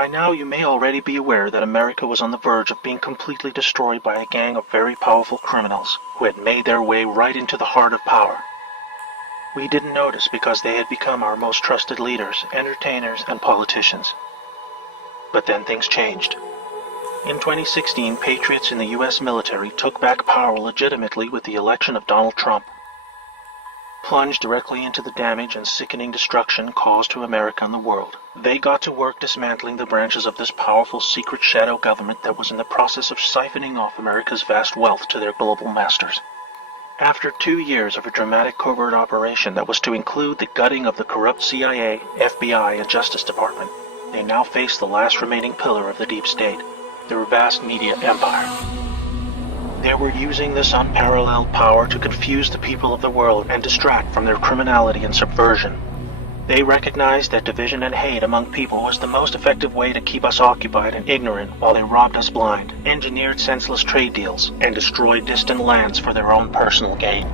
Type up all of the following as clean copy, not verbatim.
By now you may already be aware that America was on the verge of being completely destroyed by a gang of very powerful criminals who had made their way right into the heart of power. We didn't notice because they had become our most trusted leaders, entertainers, and politicians. But then things changed. In 2016, patriots in the US military took back power legitimately with the election of Donald Trump. Plunged directly into the damage and sickening destruction caused to America and the world, they got to work dismantling the branches of this powerful secret shadow government that was in the process of siphoning off America's vast wealth to their global masters. After 2 years of a dramatic covert operation that was to include the gutting of the corrupt CIA, FBI, and Justice Department, they now face the last remaining pillar of the deep state, their vast media empire. They were using this unparalleled power to confuse the people of the world and distract from their criminality and subversion. They recognized that division and hate among people was the most effective way to keep us occupied and ignorant while they robbed us blind, engineered senseless trade deals, and destroyed distant lands for their own personal gain.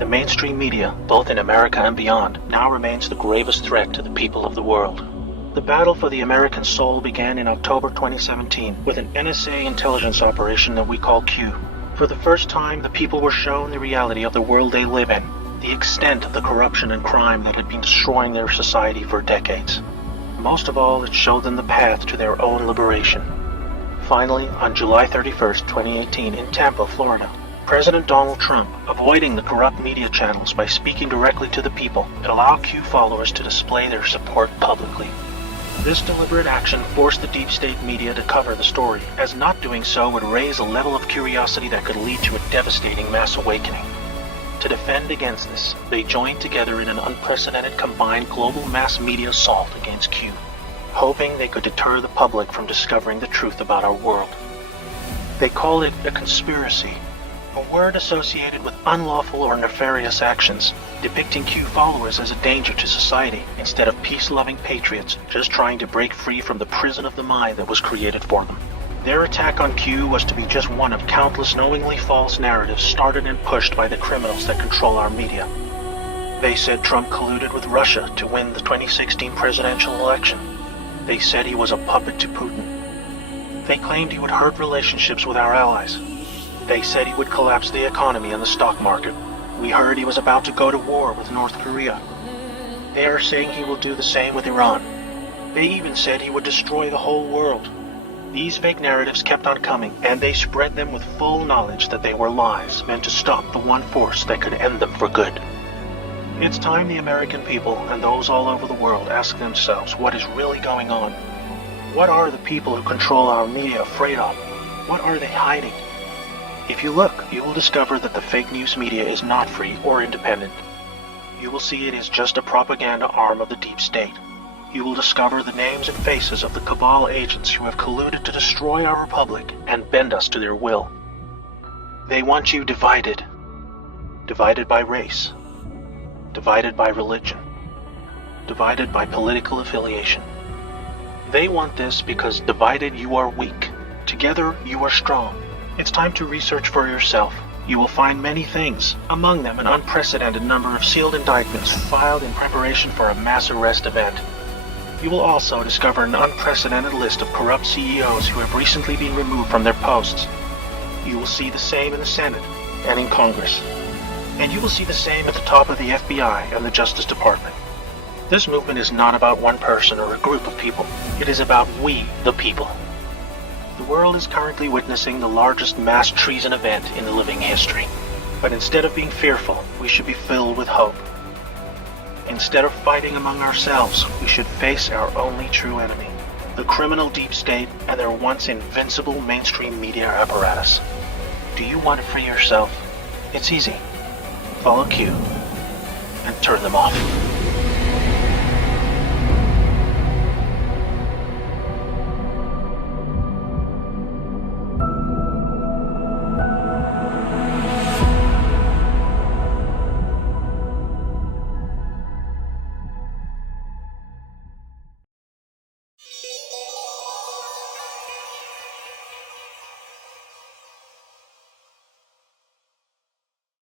The mainstream media, both in America and beyond, now remains the gravest threat to the people of the world. The battle for the American soul began in October 2017 with an NSA intelligence operation that we call Q. For the first time, the people were shown the reality of the world they live in, the extent of the corruption and crime that had been destroying their society for decades. Most of all, it showed them the path to their own liberation. Finally, on July 31st, 2018, in Tampa, Florida, President Donald Trump, avoiding the corrupt media channels by speaking directly to the people, allowed Q followers to display their support publicly. This deliberate action forced the deep state media to cover the story, as not doing so would raise a level of curiosity that could lead to a devastating mass awakening. To defend against this, they joined together in an unprecedented combined global mass media assault against Q, hoping they could deter the public from discovering the truth about our world. They call it a conspiracy, a word associated with unlawful or nefarious actions, depicting Q followers as a danger to society instead of peace-loving patriots just trying to break free from the prison of the mind that was created for them. Their attack on Q was to be just one of countless knowingly false narratives started and pushed by the criminals that control our media. They said Trump colluded with Russia to win the 2016 presidential election. They said he was a puppet to Putin. They claimed he would hurt relationships with our allies. They said he would collapse the economy and the stock market. We heard he was about to go to war with North Korea. They are saying he will do the same with Iran. They even said he would destroy the whole world. These fake narratives kept on coming, and they spread them with full knowledge that they were lies meant to stop the one force that could end them for good. It's time the American people and those all over the world ask themselves what is really going on. What are the people who control our media afraid of? What are they hiding? If you look, you will discover that the fake news media is not free or independent. You will see it is just a propaganda arm of the deep state. You will discover the names and faces of the cabal agents who have colluded to destroy our republic and bend us to their will. They want you divided. Divided by race. Divided by religion. Divided by political affiliation. They want this because divided you are weak. Together you are strong. It's time to research for yourself. You will find many things, among them an unprecedented number of sealed indictments filed in preparation for a mass arrest event. You will also discover an unprecedented list of corrupt CEOs who have recently been removed from their posts. You will see the same in the Senate and in Congress. And you will see the same at the top of the FBI and the Justice Department. This movement is not about one person or a group of people. It is about we, the people. The world is currently witnessing the largest mass treason event in the living history. But instead of being fearful, we should be filled with hope. Instead of fighting among ourselves, we should face our only true enemy, the criminal deep state and their once invincible mainstream media apparatus. Do you want to free yourself? It's easy. Follow Q and turn them off.